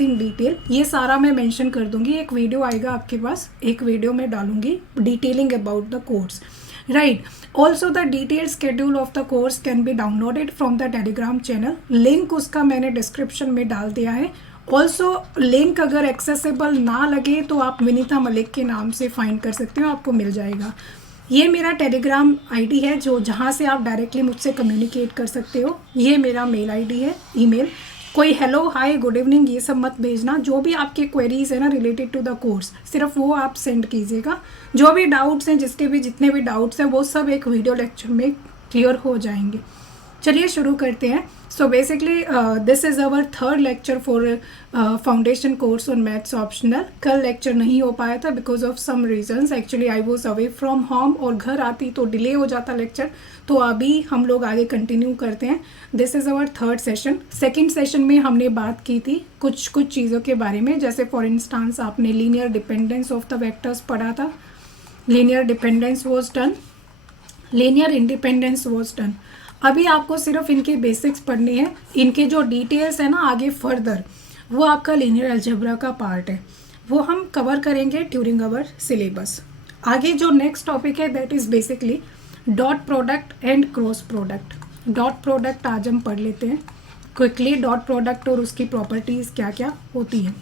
In detail, ये सारा मैं मेंशन कर दूंगी। एक वीडियो आएगा आपके पास, एक वीडियो में डालूंगी detailing about the course, right. Also the detail schedule of the course can be downloaded from the Telegram channel, link उसका मैंने डिस्क्रिप्शन में डाल दिया है। ऑल्सो लिंक अगर एक्सेसिबल ना लगे तो आप विनीता मलिक के नाम से फाइंड कर सकते हो, आपको मिल जाएगा। ये मेरा टेलीग्राम आईडी है जो जहाँ से आप डायरेक्टली मुझसे कम्युनिकेट कर सकते हो। ये मेरा मेल आईडी है, ईमेल। कोई हेलो हाय गुड इवनिंग ये सब मत भेजना। जो भी आपके क्वेरीज है ना रिलेटेड टू द कोर्स, सिर्फ वो आप सेंड कीजिएगा। जो भी डाउट्स हैं, जिसके भी जितने भी डाउट्स हैं, वो सब एक वीडियो लेक्चर में क्लियर हो जाएंगे। चलिए शुरू करते हैं। So basically this is our third lecture for foundation course on maths optional. कल लेक्चर नहीं हो पाया था because of some reasons. Actually I was away from home और घर आती तो डिले हो जाता लेक्चर। तो अभी हम लोग आगे कंटिन्यू करते हैं। This is our third session. Second session में हमने बात की थी कुछ चीज़ों के बारे में, जैसे फॉर इंस्टांस आपने linear dependence of the vectors पढ़ा था, linear dependence was done, linear independence was done. अभी आपको सिर्फ इनके बेसिक्स पढ़ने हैं। इनके जो डिटेल्स है ना आगे फर्दर, वो आपका लीनियर अलजेब्रा का पार्ट है, वो हम कवर करेंगे ड्यूरिंग अवर सिलेबस। आगे जो नेक्स्ट टॉपिक है that is basically dot product and cross product. Dot product आज हम पढ़ लेते हैं क्विकली, डॉट प्रोडक्ट और उसकी प्रॉपर्टीज़ क्या क्या होती हैं।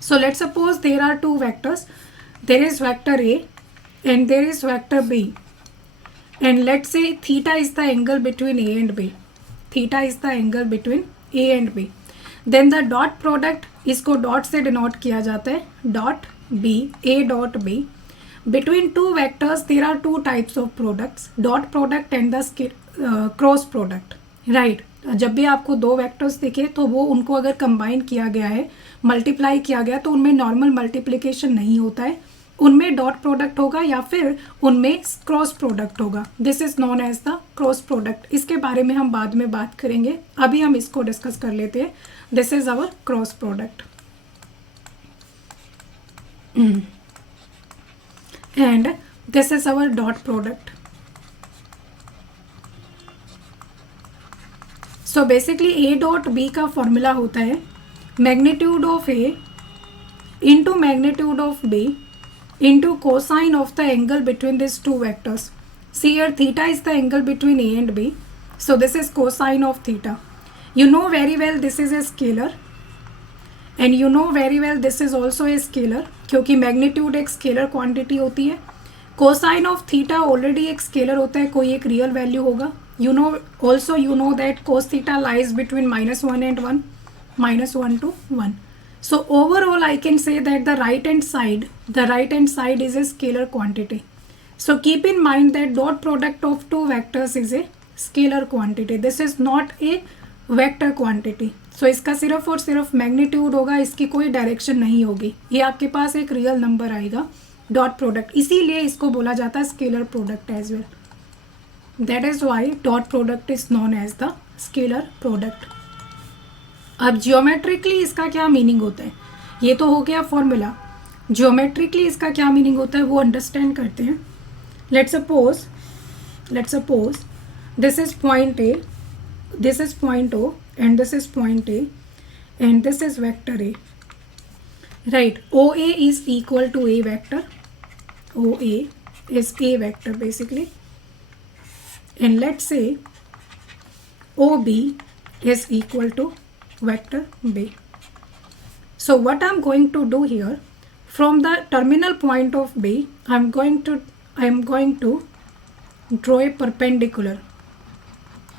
So let's suppose there are two vectors, there is vector A and there is vector B, and let's say theta is the angle between A and B. Theta is the angle between A and B. Then the dot product, इसको dot से denote किया जाता है, dot B, A dot B. Between two vectors there are two types of products, dot product and the cross product, right? जब भी आपको दो vectors दिखे तो वो उनको अगर कंबाइन किया गया है, मल्टीप्लाई किया गया, तो उनमें नॉर्मल मल्टीप्लिकेशन नहीं होता है, उनमें डॉट प्रोडक्ट होगा या फिर उनमें क्रॉस प्रोडक्ट होगा। This is known as the cross product. इसके बारे में हम बाद में बात करेंगे, अभी हम इसको डिस्कस कर लेते हैं। This is our cross product and this is our dot product. So basically A dot B का फॉर्मूला होता है magnitude of A into magnitude of B into cosine of the angle between these two vectors. See here theta is the angle between A and B. So this is cosine of theta. You know very well this is a scalar and you know very well this is also a scalar क्योंकि magnitude एक scalar quantity होती है। cosine of theta already एक scalar होता है, कोई एक real value होगा। You know also you know that cos theta lies between -1 and 1, -1 to 1. So overall I can say that the right hand side is a scalar quantity. So keep in mind that dot product of two vectors is a scalar quantity. This is not a vector quantity. So इसका सिर्फ और सिर्फ magnitude होगा, इसकी कोई direction नहीं होगी। ये आपके पास एक रियल नंबर आएगा डॉट प्रोडक्ट, इसीलिए इसको बोला जाता है scalar product as well. That is why dot product is known as the scalar product. अब जियोमेट्रिकली इसका क्या मीनिंग होता है, ये तो हो गया फॉर्मूला। जियोमेट्रिकली इसका क्या मीनिंग होता है वो अंडरस्टैंड करते हैं। Let's suppose this is point A, this is point O and this is point A and this is vector A, right. O A is equal to A vector, O A is A vector basically, and let's say O B is equal to vector B. So what I'm going to do here, from the terminal point of B, I am going to draw a perpendicular.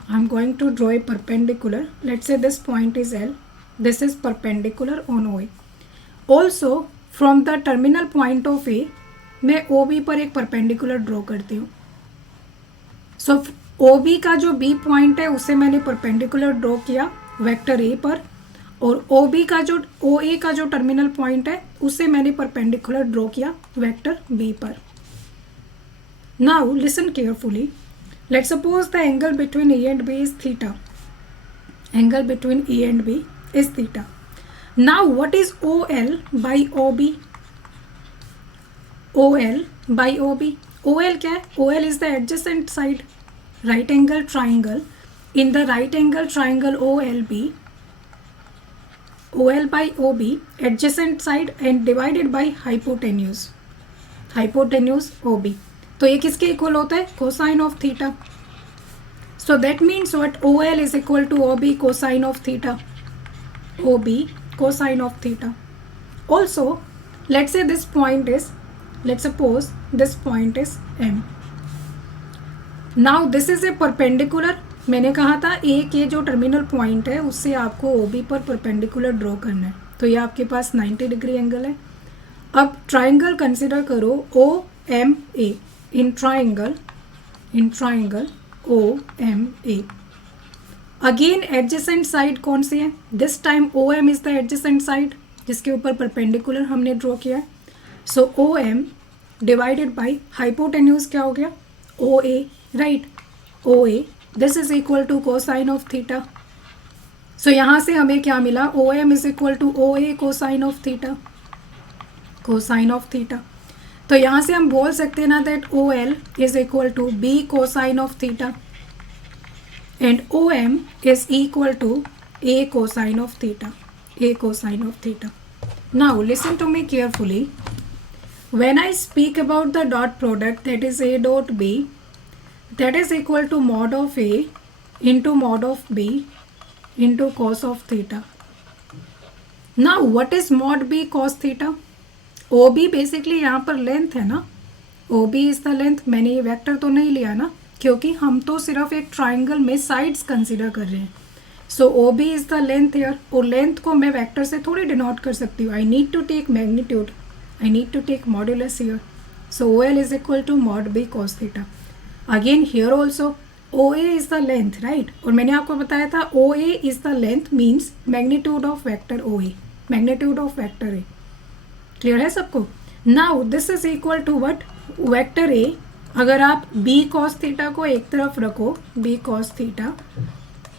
I'm going to draw a perpendicular. Let's say this point is L. This is perpendicular on OA. Also from the terminal point of A, मैं OB पर एक perpendicular draw करती हूँ। So OB का जो B point है उसे मैंने perpendicular draw किया वेक्टर ए पर, और ओ बी का जो ओ ए का जो टर्मिनल पॉइंट है उसे मैंने परपेंडिकुलर ड्रॉ किया वेक्टर बी पर। Now listen carefully, let's suppose the angle between A and B is theta, angle between A and B is theta. Now what is O L by O B, O L by O B, O L क्या है, O L is the adjacent side, right angle triangle. In the right angle triangle OLB, OL by OB adjacent side and divided by hypotenuse OB. तो ये किसके equal होता है? Cosine of theta. So that means what? OL is equal to OB cosine of theta. OB cosine of theta. Also, let's say this point is, let's suppose this point is M. Now this is a perpendicular. मैंने कहा था एक ये जो terminal point है उससे आपको OB पर परपेंडिकुलर ड्रॉ करना है. तो ये आपके पास 90 डिग्री एंगल है. अब ट्राइंगल कंसिडर करो OMA. In triangle OMA. Again adjacent side कौन सी है? This time OM is the adjacent side जिसके ऊपर परपेंडिकुलर हमने ड्रॉ किया है. So OM divided by hypotenuse क्या हो गया? OA, right. OA this is equal to cosine of theta. So यहाँ से हमें क्या मिला? OM is equal to OA cosine of theta. तो यहाँ से हम बोल सकते हैं ना that OL is equal to B cosine of theta and OM is equal to A cosine of theta. Now listen to me carefully. When I speak about the dot product, that is A dot B, that is equal to mod of A into mod of B into cos of theta. Now what is mod B cos theta? OB basically यहाँ पर length है ना. OB is the length. मैंने ये vector तो नहीं लिया ना क्योंकि हम तो सिर्फ एक ट्राइंगल में साइड्स कंसिडर कर रहे हैं. So OB is the length here. और लेंथ को मैं वेक्टर से थोड़ी डिनोट कर सकती हूँ. I need to take magnitude. I need to take modulus here. So OL is equal to mod B cos theta. Again here also OA is the length, right? और मैंने आपको बताया था OA is the length means magnitude of vector OA, magnitude of vector A. Clear है सबको? Now this is equal to what? Vector A. अगर आप B cos theta को एक तरफ रखो, B cos theta,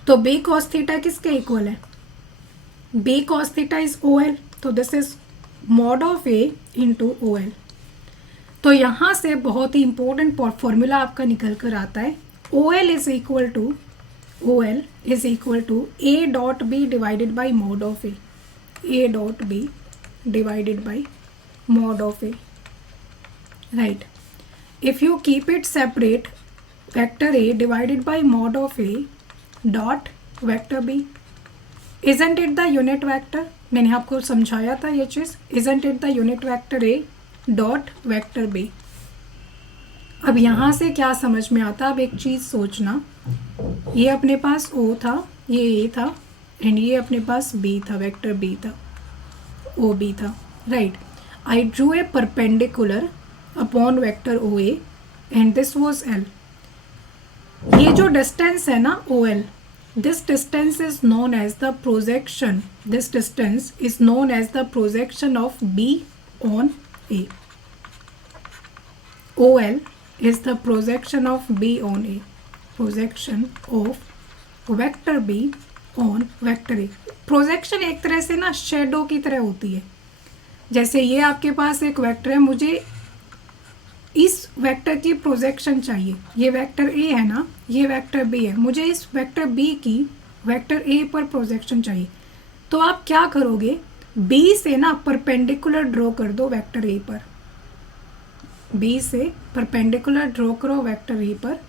तो B cos theta किसके इक्वल है? B cos theta is OL. तो this is mod of A into OL. तो यहाँ से बहुत ही इंपॉर्टेंट फॉर्मूला आपका निकल कर आता है. OL is equal to A dot B divided by mod of A. A dot B divided by mod of A. Right. If you keep it separate, vector A divided by mod of A dot vector B. Isn't it the unit vector? मैंने आपको समझाया था ये चीज़. Isn't it the unit vector A dot vector B? अब यहाँ से क्या समझ में आता? अब एक चीज़ सोचना. ये अपने पास O था, ये A था एंड ये अपने पास B था, वेक्टर B था, OB था, right. I drew A perpendicular upon vector OA and this was L. ये जो डिस्टेंस है ना OL, this distance is known as the projection. This distance is known as the projection of B on A. OL is the projection of B on A. Projection of vector B on vector A. Projection एक तरह से ना shadow की तरह होती है. जैसे ये आपके पास एक वेक्टर है, मुझे इस वेक्टर की प्रोजेक्शन चाहिए. ये वेक्टर A है ना, ये वेक्टर B है, मुझे इस वेक्टर B की वेक्टर A पर प्रोजेक्शन चाहिए. तो आप क्या करोगे? B से ना परपेंडिकुलर ड्रॉ कर दो वेक्टर A पर. B से परपेंडिकुलर ड्रॉ करो वेक्टर A पर.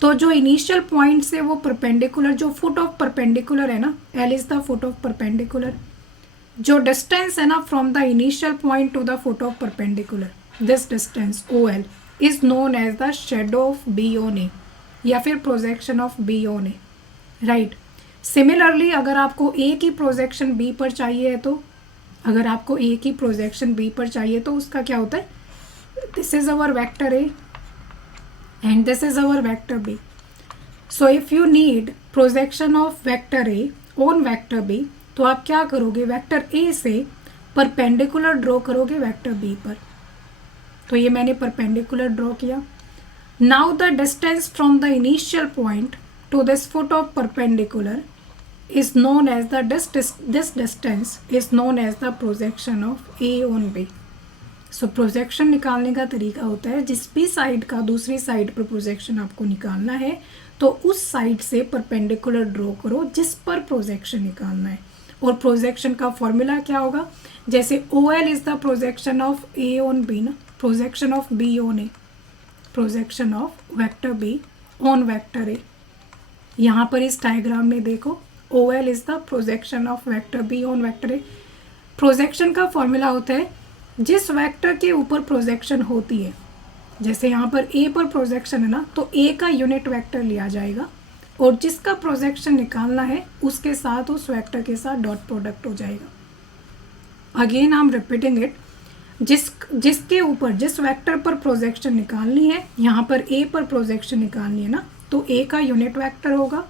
तो जो इनिशियल पॉइंट से वो परपेंडिकुलर, जो फुट ऑफ परपेंडिकुलर है ना, L is the foot of perpendicular. जो डिस्टेंस है ना from the initial point to the foot of perpendicular, this distance OL is known as the shadow of B on A या फिर projection of B on A, right. Similarly अगर आपको A की projection B पर चाहिए है, तो अगर आपको A की projection B पर चाहिए तो उसका क्या होता है? This is our vector A and this is our vector B. So if you need projection of vector A on vector B, तो आप क्या करोगे? वेक्टर A से परपेंडिकुलर ड्रॉ करोगे वेक्टर B पर. तो ये मैंने परपेंडिकुलर ड्रॉ किया. Now the distance from the initial point to this foot of perpendicular is known as the this distance is known as the projection of A on B. So projection निकालने का तरीका होता है, जिस भी side का दूसरी साइड पर प्रोजेक्शन आपको निकालना है तो उस साइड से परपेंडिकुलर ड्रॉ करो जिस पर प्रोजेक्शन निकालना है. और प्रोजेक्शन का फॉर्मूला क्या होगा, जैसे O L is the projection of A on B ना, projection of B on A, projection of vector B on vector A. यहाँ पर इस डायग्राम में देखो O L is the projection of vector B on vector A. Projection का formula होता है जिस वेक्टर के ऊपर प्रोजेक्शन होती है, जैसे यहाँ पर ए पर प्रोजेक्शन है ना, तो ए का यूनिट वेक्टर लिया जाएगा और जिसका प्रोजेक्शन निकालना है उसके साथ उस वेक्टर के साथ डॉट प्रोडक्ट हो जाएगा। Again I am repeating it, जिसके ऊपर जिस वेक्टर पर प्रोजेक्शन निकालनी है, यहाँ पर ए पर प्रोजेक्शन निकालनी है ना, तो ए का यूनिट वेक्टर होगा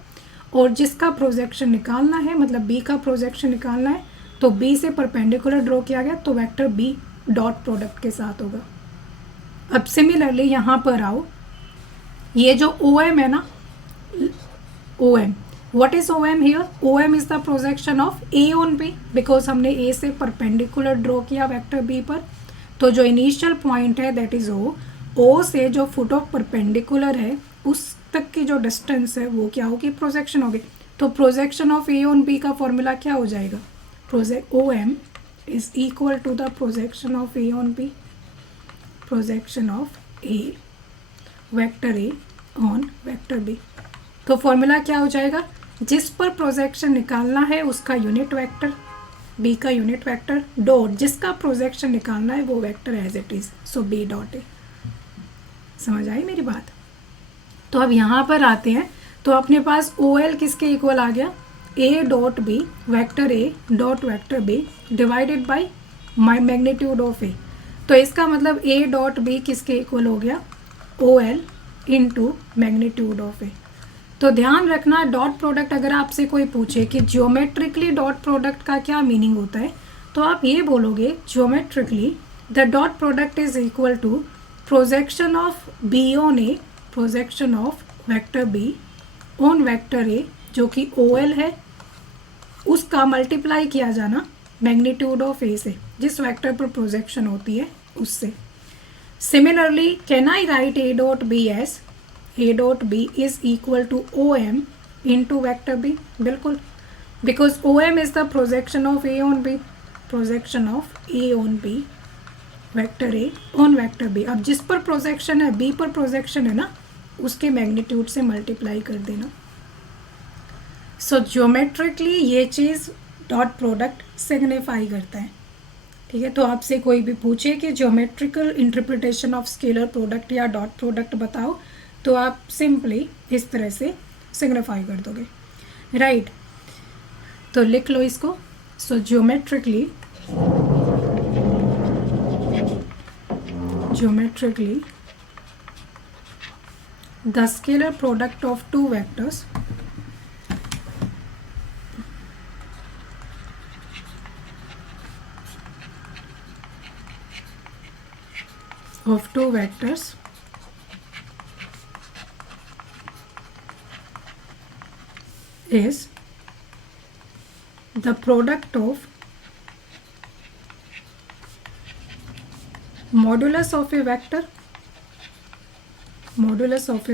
और जिसका प्रोजेक्शन निकालना है मतलब बी का प्रोजेक्शन निकालना है तो बी से परपेंडिकुलर ड्रॉ किया गया तो वेक्टर बी डॉट प्रोडक्ट के साथ होगा। अब सिमिलरली यहाँ पर आओ, ये जो ओ एम है ना, O M, what is O M here, O M is the projection of A on B, because हमने ए से परपेंडिकुलर ड्रॉ किया वेक्टर बी पर, तो जो इनिशियल पॉइंट है दैट इज ओ से जो फुट ऑफ परपेंडिकुलर है उस तक की जो डिस्टेंस है वो क्या होगी, प्रोजेक्शन होगी। तो projection of A on B का फॉर्मूला क्या हो जाएगा, project O M is equal to the projection of A on B, projection of A vector A on vector B. तो फॉर्मूला क्या हो जाएगा, जिस पर प्रोजेक्शन निकालना है उसका यूनिट वेक्टर, बी का यूनिट वेक्टर डॉट जिसका प्रोजेक्शन निकालना है वो vector as it is, so B dot A. समझ आई मेरी बात। तो अब यहाँ पर आते हैं, तो अपने पास ओ एल किसके इक्वल आ गया, A dot B vector A dot vector B divided by magnitude of A. तो इसका मतलब ए डॉट बी किसके इक्वल हो गया, O L into magnitude of A. तो ध्यान रखना, डॉट प्रोडक्ट अगर आपसे कोई पूछे कि ज्योमेट्रिकली डॉट प्रोडक्ट का क्या मीनिंग होता है, तो आप ये बोलोगे geometrically the dot product is equal to projection of B on A, projection of vector B on vector A जो कि ओ एल है, उसका मल्टीप्लाई किया जाना मैग्नीट्यूड ऑफ ए से, जिस वेक्टर पर प्रोजेक्शन होती है उससे। Similarly can I write A dot B as, A dot B is equal to O M into vector B, बिल्कुल, because O M is the projection of A on B, projection of A on B vector A on vector B. अब जिस पर projection है, B पर projection है ना, उसके magnitude से मल्टीप्लाई कर देना। सो ज्योमेट्रिकली ये चीज़ डॉट प्रोडक्ट सिग्निफाई करता है, ठीक है। तो आपसे कोई भी पूछे कि geometrical interpretation of scalar product या डॉट प्रोडक्ट बताओ, तो आप सिंपली इस तरह से सिग्निफाई कर दोगे, राइट। तो लिख लो इसको। सो geometrically the scalar product of two vectors is the product of modulus of a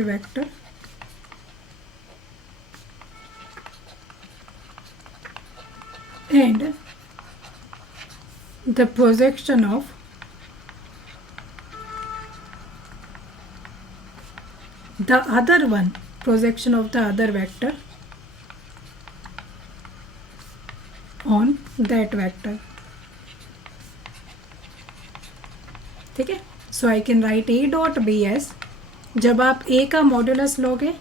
vector and the projection of the other one, projection of the other vector on that vector, ठीक है। So I can write A dot B as, जब आप ए का modulus लोगे,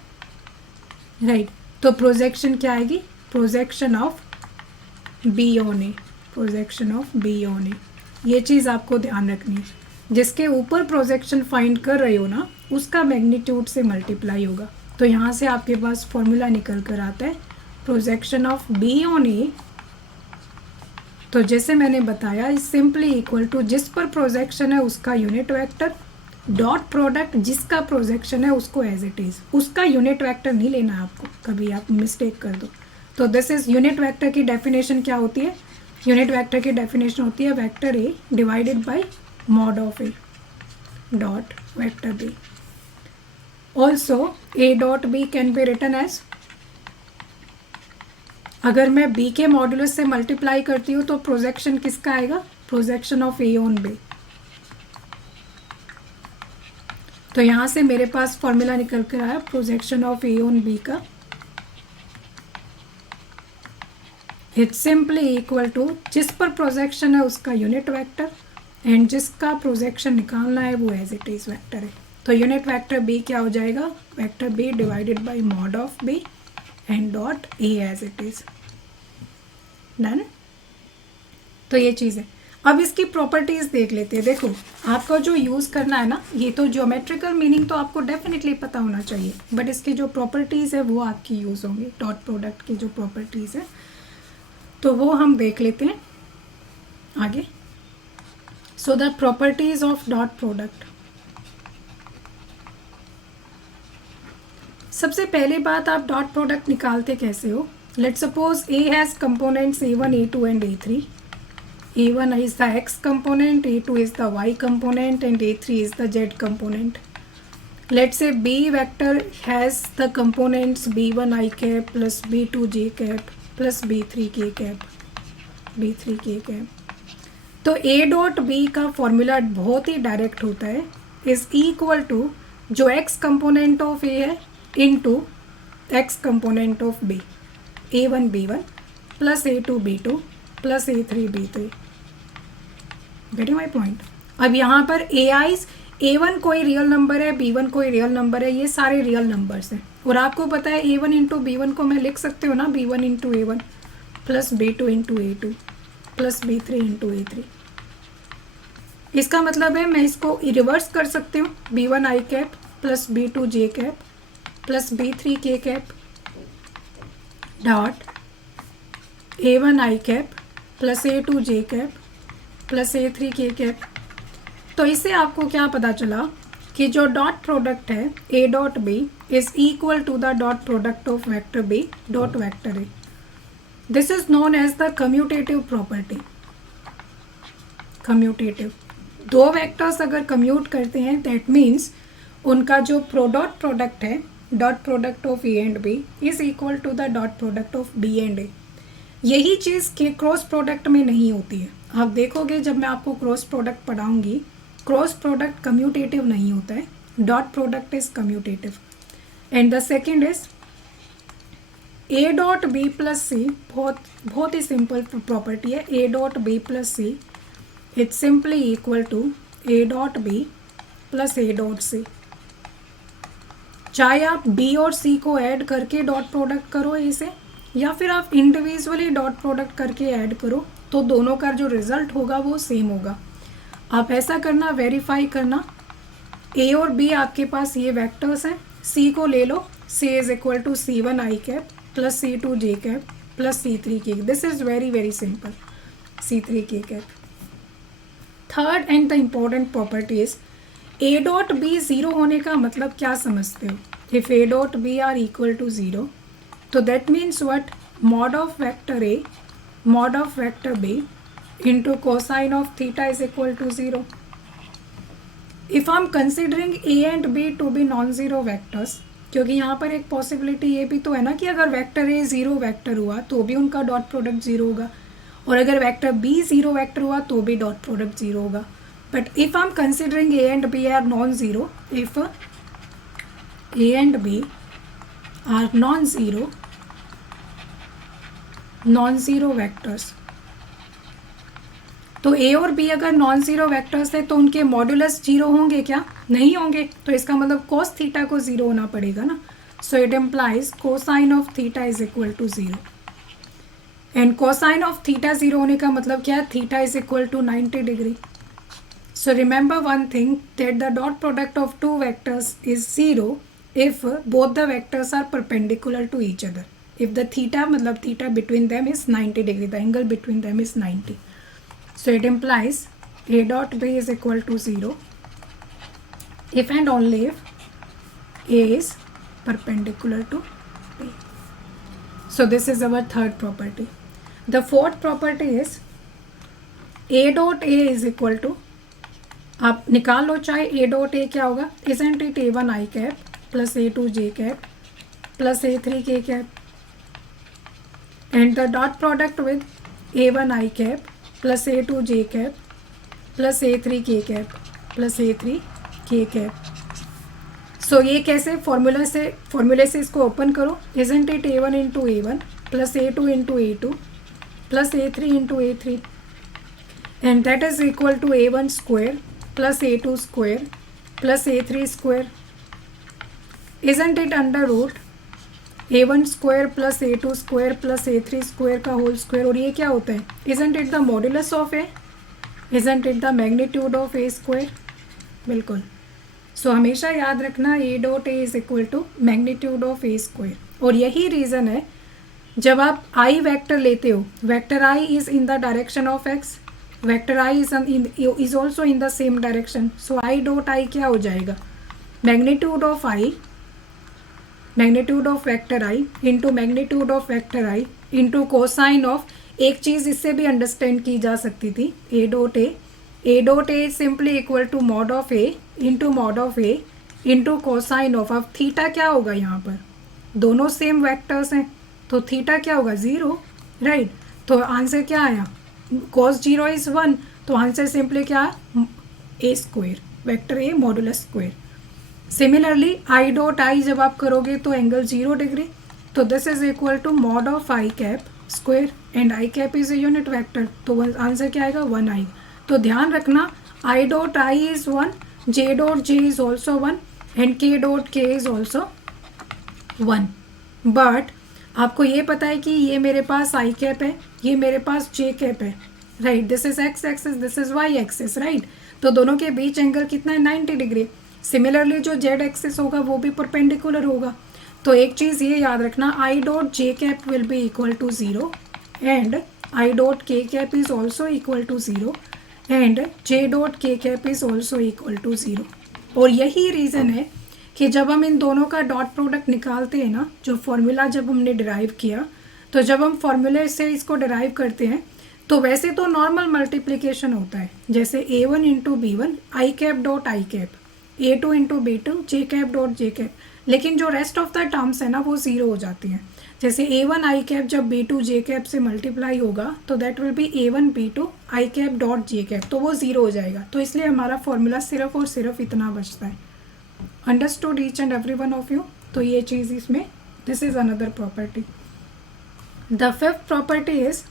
right, तो projection क्या आएगी, projection of B on A, projection of B on A. ये चीज़ आपको ध्यान रखनी है, जिसके ऊपर प्रोजेक्शन फाइंड कर रहे हो ना, उसका मैग्नीट्यूड से मल्टीप्लाई होगा। तो यहाँ से आपके पास फॉर्मूला निकल कर आता है प्रोजेक्शन ऑफ बी ऑन ए, तो जैसे मैंने बताया इज सिंपली इक्वल टू जिस पर प्रोजेक्शन है उसका यूनिट वेक्टर डॉट प्रोडक्ट जिसका प्रोजेक्शन है उसको एज इट इज़, उसका यूनिट वेक्टर नहीं लेना है आपको, कभी आप मिस्टेक कर दो। तो दिस इज यूनिट वेक्टर की डेफिनेशन क्या होती है, यूनिट वेक्टर की डेफिनेशन होती है vector A divided by mod of A dot vector B. Also A dot B can be written as अगर मैं बी के मॉड्यूलस से मल्टीप्लाई करती हूँ तो प्रोजेक्शन किसका आएगा, projection of A on B. तो यहाँ से मेरे पास फॉर्मूला निकल कर आया projection of A on B का, इट्स सिंपली इक्वल टू जिस पर प्रोजेक्शन है उसका यूनिट वेक्टर एंड जिसका प्रोजेक्शन निकालना है वो एज इट इज वेक्टर है। तो यूनिट वेक्टर बी क्या हो जाएगा, vector B divided by mod of B and dot A as it is. Done. तो ये चीज़ है। अब इसकी प्रॉपर्टीज देख लेते हैं। देखो आपका जो यूज़ करना है ना, ये तो ज्योमेट्रिकल मीनिंग तो आपको डेफिनेटली पता होना चाहिए, बट इसकी जो प्रॉपर्टीज़ है वो आपकी यूज़ होंगी। डॉट प्रोडक्ट की जो प्रॉपर्टीज़ है तो वो हम देख लेते हैं आगे। So the properties of dot product. सबसे पहली बात, आप डॉट प्रोडक्ट निकालते कैसे हो। Let suppose A has components a1 a2 and a3। a1 is the x component, a2 is the y component and a3 is the z component. Let's say b vector has the components b1 I cap plus b2 j cap plus b3 k cap, b3 k cap. तो a dot b का formula बहुत ही direct होता है, is equal to जो x component of a है into x component of b, a1 b1 plus a2 b2 plus a3 b3। Getting my point. अब यहाँ पर a1 कोई रियल नंबर है, b1 कोई रियल नंबर है, ये सारे रियल नंबर्स हैं। और आपको पता है a1 इंटू b1 को मैं लिख सकती हूँ ना, b1 into a1 plus b2 into a2 plus b3 into a3। इसका मतलब है मैं इसको रिवर्स कर सकती हूँ, b1 i cap plus b2 j cap plus b3 k cap dot a1 i cap plus a2 j cap plus a3 k cap. तो इससे आपको क्या पता चला कि जो डॉट प्रोडक्ट है a dot b is equal to the dot product of vector b dot vector a। This is known as the commutative property. Commutative, दो वेक्टर्स अगर कम्यूट करते हैं दैट मीन्स उनका जो डॉट प्रोडक्ट है, dot product of A and B is equal to the dot product of B and A. यही चीज़ के क्रॉस प्रोडक्ट में नहीं होती है। आप देखोगे जब मैं आपको क्रॉस प्रोडक्ट पढ़ाऊंगी, क्रॉस प्रोडक्ट कम्यूटेटिव नहीं होता है, dot product is commutative. And the second is A dot B plus C, बहुत ही सिंपल प्रॉपर्टी है। A dot B plus C it's simply equal to A dot B plus A dot C. चाहे आप B और सी को add करके dot product करो ए से, या फिर आप इंडिविजुअली डॉट प्रोडक्ट करके ऐड करो, तो दोनों का जो रिजल्ट होगा वो सेम होगा। आप ऐसा करना, वेरीफाई करना। ए और बी आपके पास ये वेक्टर्स हैं, सी को ले लो, C is equal to c1 i cap plus c2 j cap plus c3 k। This is very very simple, c3 k cap. Third and the important property is A dot B zero होने का मतलब क्या समझते हो। If A dot B are equal to zero, तो that means what, mod of vector A mod of vector B into cosine of theta is equal to zero. If I am considering A and B to be non zero vectors, क्योंकि यहाँ पर एक possibility ये भी तो है ना कि अगर वेक्टर ए ज़ीरो वेक्टर हुआ तो भी उनका डॉट प्रोडक्ट ज़ीरो होगा, और अगर वेक्टर बी ज़ीरो वेक्टर हुआ तो भी डॉट प्रोडक्ट ज़ीरो होगा। But if I'm considering A and B are non-zero, if A and B are non-zero vectors, तो A और B अगर non-zero vectors है तो उनके मॉड्यूलस जीरो होंगे क्या, नहीं होंगे। तो इसका मतलब cos थीटा को ज़ीरो होना पड़ेगा ना। So it implies cosine of theta is equal to zero. And cosine of theta zero होने का मतलब क्या है, theta is equal to 90 degree. So remember one thing, that the dot product of two vectors is zero if both the vectors are perpendicular to each other. If the theta, मतलब theta between them is 90 degree, the angle between them is 90. So it implies A dot B is equal to 0 if and only if A is perpendicular to B. So this is our third property. The fourth property is A dot A is equal to, आप निकाल लो चाहे ए dot ए क्या होगा, isn't it a1 i cap plus a2 j cap plus a3 k cap. and the dot product with a1 I cap plus a2 j cap plus a3 k cap plus a3 k cap. So ये कैसे फॉर्मूले से इसको open करो. Isn't it a1 into a1 plus a2 into a2 plus a3 into a3 and that is equal to a1 square plus a2 square plus a3 square. Isn't it under root a1 square plus a2 square plus a3 square का whole square. और ये क्या होता है? Isn't it the modulus of A? Isn't it the magnitude of A square? बिल्कुल. So हमेशा याद रखना A dot A is equal to magnitude of A square. और यही रीज़न है जब आप आई वेक्टर लेते हो, vector I is in the direction of X, vector I is also in the same direction. So I dot I क्या हो जाएगा? Magnitude of I, magnitude of vector I into magnitude of vector I into cosine of. एक चीज़ इससे भी understand की जा सकती थी, A dot A simply equal to mod of A into mod of A into cosine of. अब theta क्या होगा यहाँ पर? दोनों सेम वेक्टर्स हैं तो थीटा क्या होगा? 0, राइट. तो आंसर क्या आया? cos 0 is 1. तो आंसर सिंपली क्या? A square, vector A modulus square. Similarly I dot I जब आप करोगे तो एंगल 0 डिग्री. तो this is equal to mod of I cap square and I cap is a unit vector. तो answer क्या आएगा? 1 आएगा. तो ध्यान रखना I dot I is 1, J dot J is also 1 and K dot K is also 1. But आपको ये पता है कि ये मेरे पास आई कैप है, ये मेरे पास जे कैप है, right. This is X axis, this is Y axis, right. तो दोनों के बीच एंगल कितना है? 90 डिग्री. सिमिलरली जो जेड एक्सिस होगा वो भी परपेंडिकुलर होगा. तो एक चीज़ ये याद रखना, I dot J cap will be equal to 0 and I dot K cap is also equal to 0 and J dot K cap is also equal to 0. और यही रीज़न है कि जब हम इन दोनों का डॉट प्रोडक्ट निकालते हैं ना, जो फॉर्मूला जब हमने डिराइव किया, तो जब हम फॉर्मूले से इसको डिराइव करते हैं तो वैसे तो नॉर्मल मल्टीप्लिकेशन होता है, जैसे a1 into b1 I cap dot I cap, a2 into b2 J cap dot J cap. लेकिन जो रेस्ट ऑफ द टर्म्स है ना वो 0 हो जाती हैं. जैसे a1 आई कैप जब b2 जे कैप से मल्टीप्लाई होगा तो that will be a1 b2 I cap dot J cap, तो वो 0 हो जाएगा. तो इसलिए हमारा फॉर्मूला सिर्फ और सिर्फ इतना बचता है. Understood each and every one of you. तो ये चीज़ इसमें, this is another property. The fifth property is,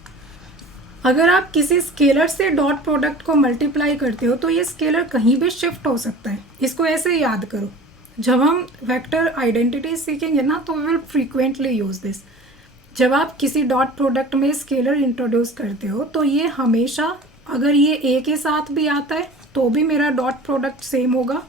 अगर आप किसी स्केलर से डॉट प्रोडक्ट को मल्टीप्लाई करते हो तो ये स्केलर कहीं भी शिफ्ट हो सकता है. इसको ऐसे याद करो, जब हम वेक्टर आइडेंटिटी सीखेंगे ना तो we will frequently use this. जब आप किसी डॉट प्रोडक्ट में स्केलर इंट्रोड्यूस करते हो तो ये हमेशा, अगर ये ए के साथ भी आता है तो भी मेरा डॉट प्रोडक्ट सेम होगा,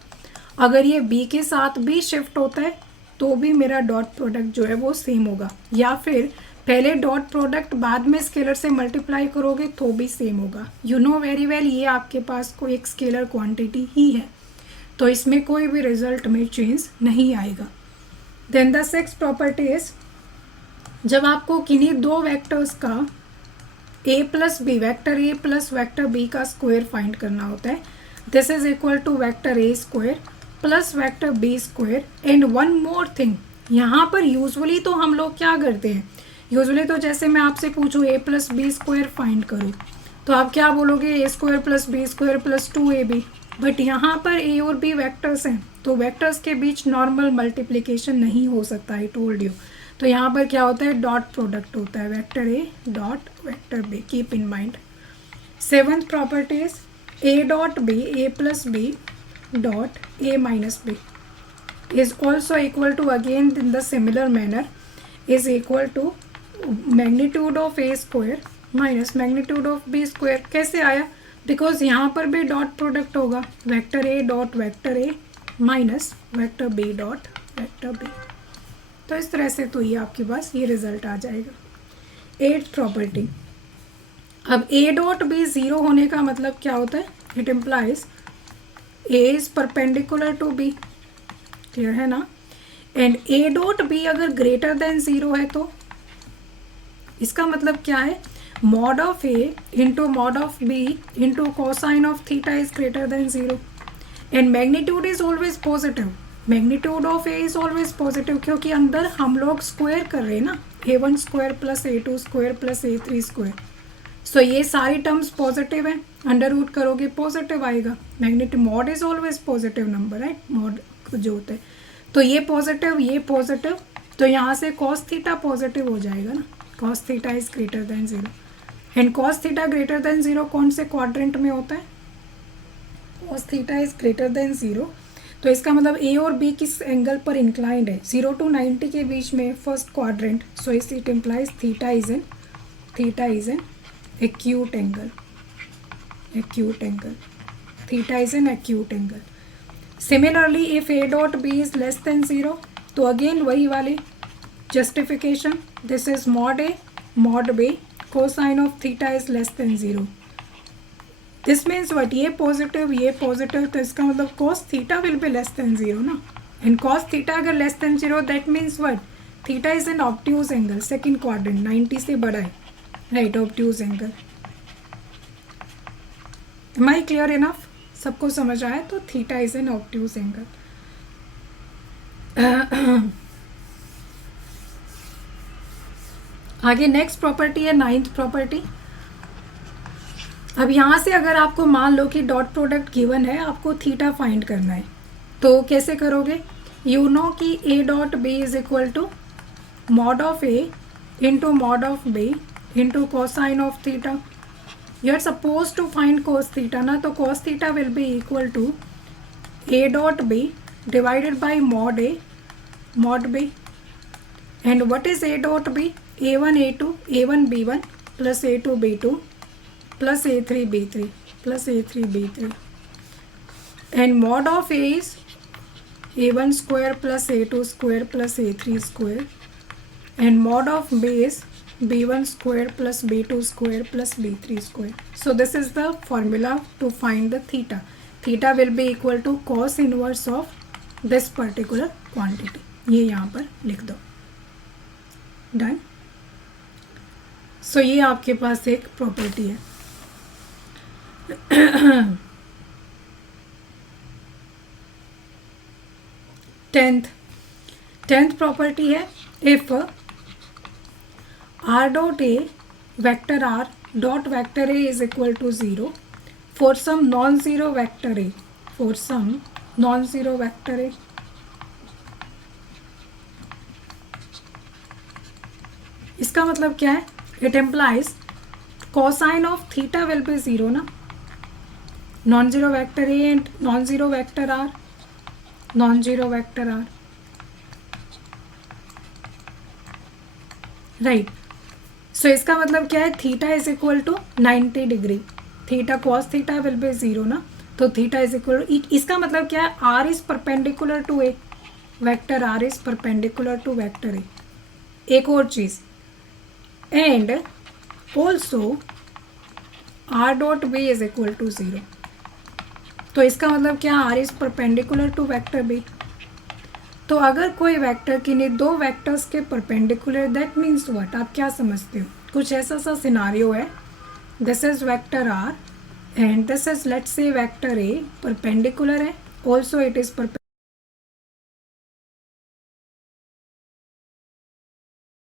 अगर ये बी के साथ भी शिफ्ट होता है तो भी मेरा डॉट प्रोडक्ट जो है वो सेम होगा, या फिर पहले डॉट प्रोडक्ट बाद में स्केलर से मल्टीप्लाई करोगे तो भी सेम होगा. यू नो वेरी वेल, ये आपके पास कोई एक स्केलर क्वांटिटी ही है, तो इसमें कोई भी रिजल्ट में चेंज नहीं आएगा. Then the sixth property is, जब आपको किन्हीं दो वेक्टर्स का a plus B, vector a plus vector b का स्क्वायर फाइंड करना होता है, this is equal to vector a square plus vector b square. And one more thing, यहाँ पर यूजुअली तो हम लोग क्या करते हैं, यूजुअली तो जैसे मैं आपसे पूछूँ a plus B square find करूँ तो आप क्या बोलोगे? a square plus B square plus 2ab. But यहाँ पर a और b वेक्टर्स हैं तो वेक्टर्स के बीच नॉर्मल मल्टीप्लिकेशन नहीं हो सकता, आई टोल्ड यू. तो यहाँ पर क्या होता है? डॉट प्रोडक्ट होता है, vector a dot vector b. Keep in mind. Seventh property is a dot b, a plus B dot a minus b is also equal to, again in the similar manner, is equal to magnitude of A square minus magnitude of B square. कैसे आया? Because यहाँ पर भी dot product होगा, vector A dot vector A minus vector B dot vector B. तो इस तरह से तो ये आपके पास ये रिजल्ट आ जाएगा. एट्थ प्रॉपर्टी, अब ए डॉट बी 0 होने का मतलब क्या होता है? It implies A is perpendicular to B. Clear है ना? एंड ए डॉट बी अगर ग्रेटर देन 0 है तो इसका मतलब क्या है? Mod of A into mod of B into cosine of theta is greater than 0 and magnitude is always positive. Magnitude of A is always positive, क्योंकि अंदर हम लोग स्क्वायर कर रहे हैं ना, a1 square plus a2 square plus a3 square. So ये सारी टर्म्स पॉजिटिव हैं, अंडर रूट करोगे पॉजिटिव आएगा। Magnitude mod is always positive number, right, mod जो होता है। तो ये पॉजिटिव, तो यहाँ से कॉस थीटा पॉजिटिव हो जाएगा ना, cos theta is greater than 0। And cos theta greater than 0 कौन से क्वाड्रेंट में होता है? Cos theta is greater than 0। तो इसका मतलब ए और बी किस एंगल पर इंक्लाइंड है? 0 to 90 के बीच में first quadrant. So it implies theta is N acute angle, theta is an acute angle. Similarly, if a dot b is less than 0, तो again वही वाली justification, this is mod a mod b, cosine of theta is less than 0. This means what? ये positive, तो इसका मतलब cos theta will be less than 0 ना, and cos theta अगर less than 0, that means what? Theta is an obtuse angle, second quadrant, 90 से बड़ा है, right, obtuse angle. Am I clear enough? सबको समझ आया? तो theta is an obtuse angle. आगे नेक्स्ट प्रॉपर्टी है 9th प्रॉपर्टी। अब यहाँ से अगर आपको मान लो कि डॉट प्रोडक्ट गिवन है, आपको थीटा फाइंड करना है, तो कैसे करोगे? यू नो कि A dot B is equal to mod of A into mod of B into cosine of theta. You are supposed to find cos theta ना, तो cos theta will be equal to a dot b divided by mod a mod b. And what is a dot b? a1 b1 plus a2 b2 plus a3 b3 plus a3 b3. And mod of a is a1 square plus a2 square plus a3 square. And mod of b is b1 square plus b2 square plus b3 square. So this is the formula to find the theta. Theta will be equal to cos inverse of this particular quantity. ये यहाँ पर लिख दो। Done. सो ये आपके पास एक property है। टेंथ प्रॉपर्टी है, if r dot a vector r dot vector a is equal to 0 for some non-zero vector a, इसका मतलब क्या है? It implies cosine of theta will be 0 ना, non-zero vector a and non-zero vector r, right. So इसका मतलब क्या है? Theta is equal to 90 degree, theta cos theta will be 0 ना, तो थीटा इज इक्वल, इसका मतलब क्या है? R is perpendicular to A, vector R is perpendicular to vector A. एक और चीज, and also R dot B is equal to 0, तो इसका मतलब क्या? R is perpendicular to vector B. तो अगर कोई वेक्टर किन्हीं दो वेक्टर्स के परपेंडिकुलर, दैट मीन्स व्हाट? आप क्या समझते हो? कुछ ऐसा सा सिनारियो है, this is vector R and this is let's say vector A, perpendicular है, ऑल्सो इट इज